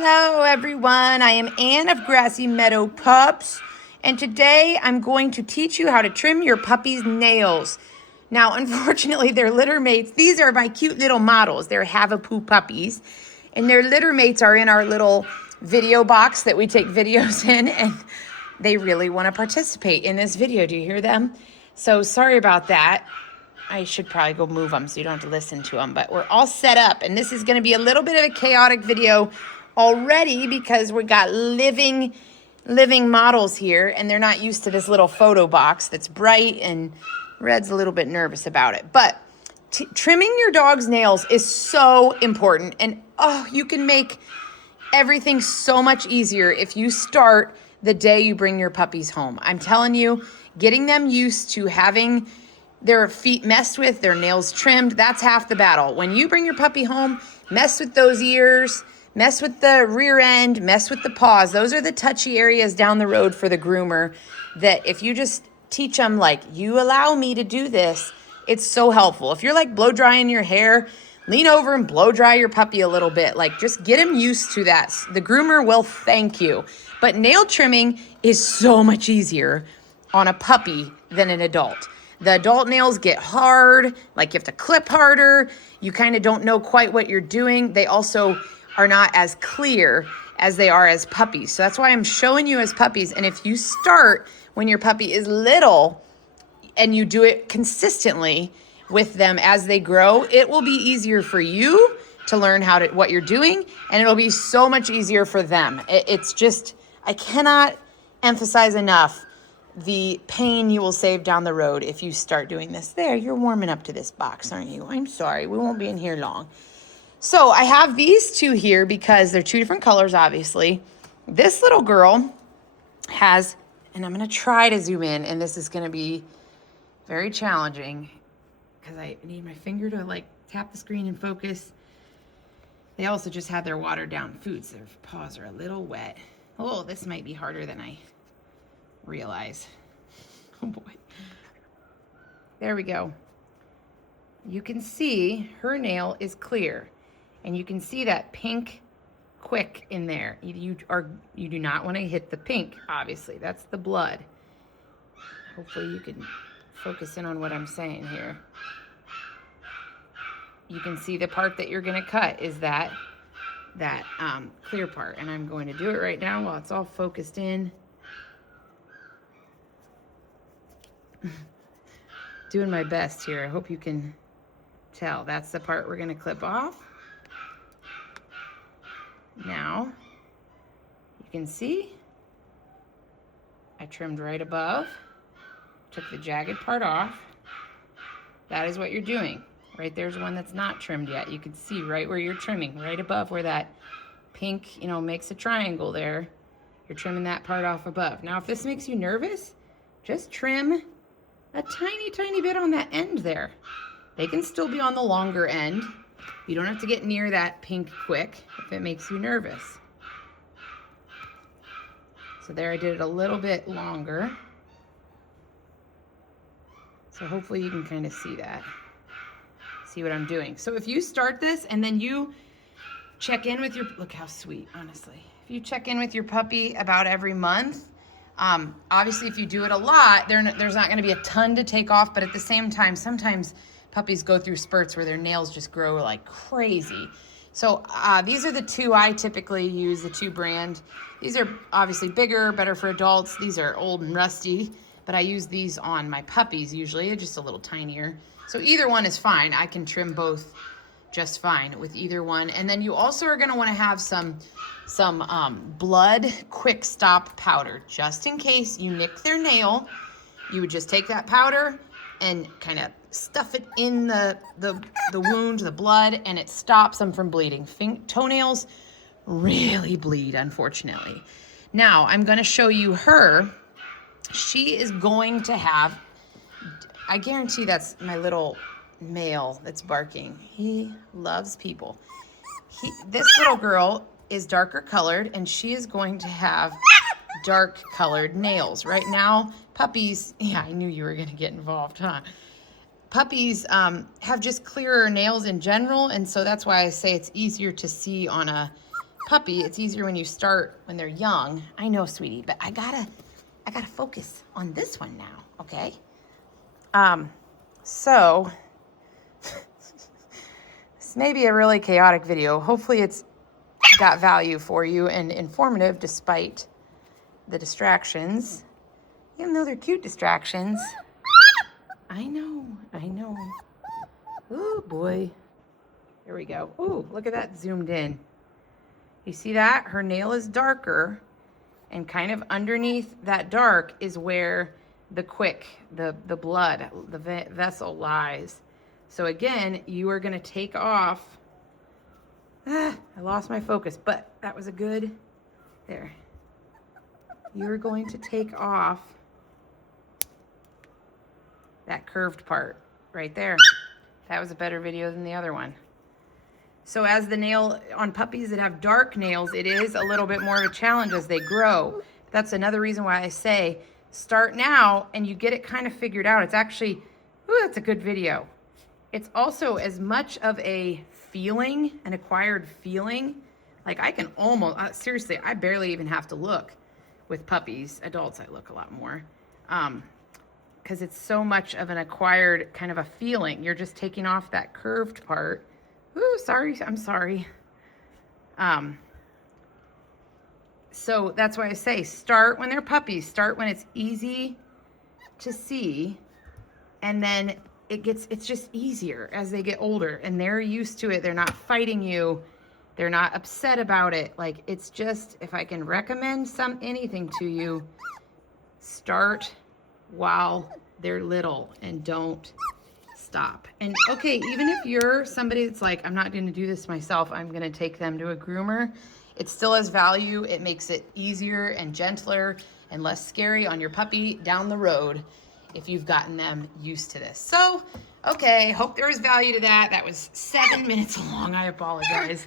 Hello everyone, I am Anne of Grassy Meadow Pups, and today I'm going to teach you how to trim your puppy's nails. Now, unfortunately, their litter mates, these are my cute little models. They're Havapoo puppies, and their litter mates are in our little video box that we take videos in, and they really want to participate in this video. Do you hear them? So sorry about that. I should probably go move them so you don't have to listen to them, but we're all set up, and this is going to be a little bit of a chaotic video already because we got living models here, and they're not used to this little photo box that's bright, and Red's a little bit nervous about it. But trimming your dog's nails is so important, and you can make everything so much easier if you start the day you bring your puppies home. I'm telling you, getting them used to having their feet messed with, their nails trimmed, that's half the battle. When you bring your puppy home, mess with those ears, mess with the rear end, mess with the paws. Those are the touchy areas down the road for the groomer that if you just teach them, like, you allow me to do this, it's so helpful. If you're like blow drying your hair, lean over and blow dry your puppy a little bit. Like, just get him used to that. The groomer will thank you. But nail trimming is so much easier on a puppy than an adult. The adult nails get hard, like you have to clip harder. You kind of don't know quite what you're doing. They also are not as clear as they are as puppies. So that's why I'm showing you as puppies. And if you start when your puppy is little and you do it consistently with them as they grow, it will be easier for you to learn what you're doing, and it'll be so much easier for them. It's just, I cannot emphasize enough the pain you will save down the road if you start doing this. There, you're warming up to this box, aren't you? I'm sorry, we won't be in here long. So I have these two here because they're two different colors, obviously. This little girl has, and I'm gonna try to zoom in, and this is gonna be very challenging because I need my finger to like tap the screen and focus. They also just had their watered down foods. Their paws are a little wet. Oh, this might be harder than I realize. Oh boy. There we go. You can see her nail is clear, and you can see that pink quick in there. You do not want to hit the pink, obviously. That's the blood. Hopefully you can focus in on what I'm saying here. You can see the part that you're going to cut is that clear part, and I'm going to do it right now while it's all focused in. Doing my best here. I hope you can tell. That's the part we're going to clip off. Now, you can see I trimmed right above, took the jagged part off. That is what you're doing. Right there's one that's not trimmed yet. You can see right where you're trimming, right above where that pink, makes a triangle there. You're trimming that part off above. Now, if this makes you nervous, just trim a tiny, tiny bit on that end there. They can still be on the longer end. You don't have to get near that pink quick if it makes you nervous. So there, I did it a little bit longer. So hopefully you can kind of see that. See what I'm doing. So if you start this and then you check in with look how sweet, honestly. If you check in with your puppy about every month, obviously, if you do it a lot, there's not going to be a ton to take off, but at the same time, sometimes puppies go through spurts where their nails just grow like crazy. So these are the two I typically use, the two brand. These are obviously bigger, better for adults. These are old and rusty, but I use these on my puppies usually. They're just a little tinier. So either one is fine. I can trim both just fine with either one. And then you also are going to want to have some blood quick stop powder, just in case you nick their nail. You would just take that powder and kind of stuff it in the wound, the blood, and it stops them from bleeding. Toenails really bleed, unfortunately. Now I'm going to show you her. She is going to have, I guarantee that's my little male that's barking. He loves people. This little girl is darker colored, and she is going to have dark colored nails. Right now, puppies, yeah, I knew you were going to get involved, huh? Puppies have just clearer nails in general, and so that's why I say it's easier to see on a puppy. It's easier when you start when they're young. I know, sweetie, but I gotta focus on this one now, okay? So this may be a really chaotic video. Hopefully it's got value for you and informative despite the distractions. Even though they're cute distractions. I know. Oh boy. There we go. Ooh, look at that zoomed in. You see that? Her nail is darker, and kind of underneath that dark is where the blood, the vessel lies. So again, you are gonna take off, I lost my focus, but that was a good, there. You're going to take off that curved part right there. That was a better video than the other one. So as the nail on puppies that have dark nails, it is a little bit more of a challenge as they grow. That's another reason why I say start now and you get it kind of figured out. It's actually, ooh, that's a good video. It's also as much of a feeling, an acquired feeling. Like I can almost, seriously, I barely even have to look with puppies. Adults, I look a lot more. Because it's so much of an acquired kind of a feeling. You're just taking off that curved part. Ooh, sorry, I'm sorry. So that's why I say start when they're puppies. Start when it's easy to see, and then it's just easier as they get older and they're used to it. They're not fighting you. They're not upset about it. Like it's just, if I can recommend anything to you, start while they're little and don't stop. And okay, even if you're somebody that's like, I'm not going to do this myself, I'm going to take them to a groomer, it still has value. It makes it easier and gentler and less scary on your puppy down the road if you've gotten them used to this. So, okay, hope there was value to that. That was 7 minutes long. I apologize.